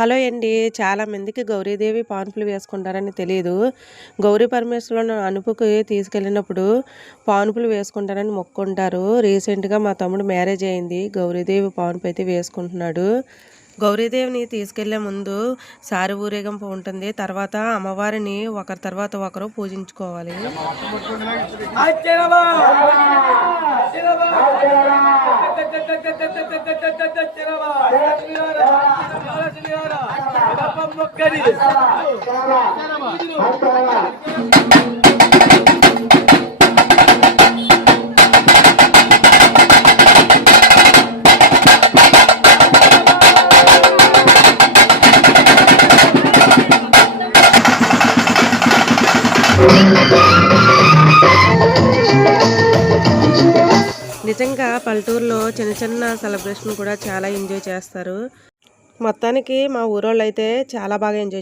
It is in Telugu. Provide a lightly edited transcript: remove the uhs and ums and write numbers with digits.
హలో అండి. చాలామందికి గౌరీదేవి పానుపులు వేసుకుంటారని తెలీదు. గౌరీ పరమేశ్వరులను అనుపుకి తీసుకెళ్ళినప్పుడు పానుపులు వేసుకుంటారని మొక్కుంటారు. రీసెంట్‌గా మా తమ్ముడు మ్యారేజ్ అయింది. గౌరీదేవి పానుపు అయితే వేసుకుంటున్నాడు. గౌరీదేవిని తీసుకెళ్లే ముందు సారి ఊరేగింపు ఉంటుంది. తర్వాత అమ్మవారిని ఒకరి తర్వాత ఒకరు పూజించుకోవాలి. నిజంగా పల్లెటూరులో చిన్న చిన్న సెలబ్రేషన్ కూడా చాలా ఎంజాయ్ చేస్తారు. మొత్తానికి మా ఊరోళ్ళు అయితే చాలా బాగా ఎంజాయ్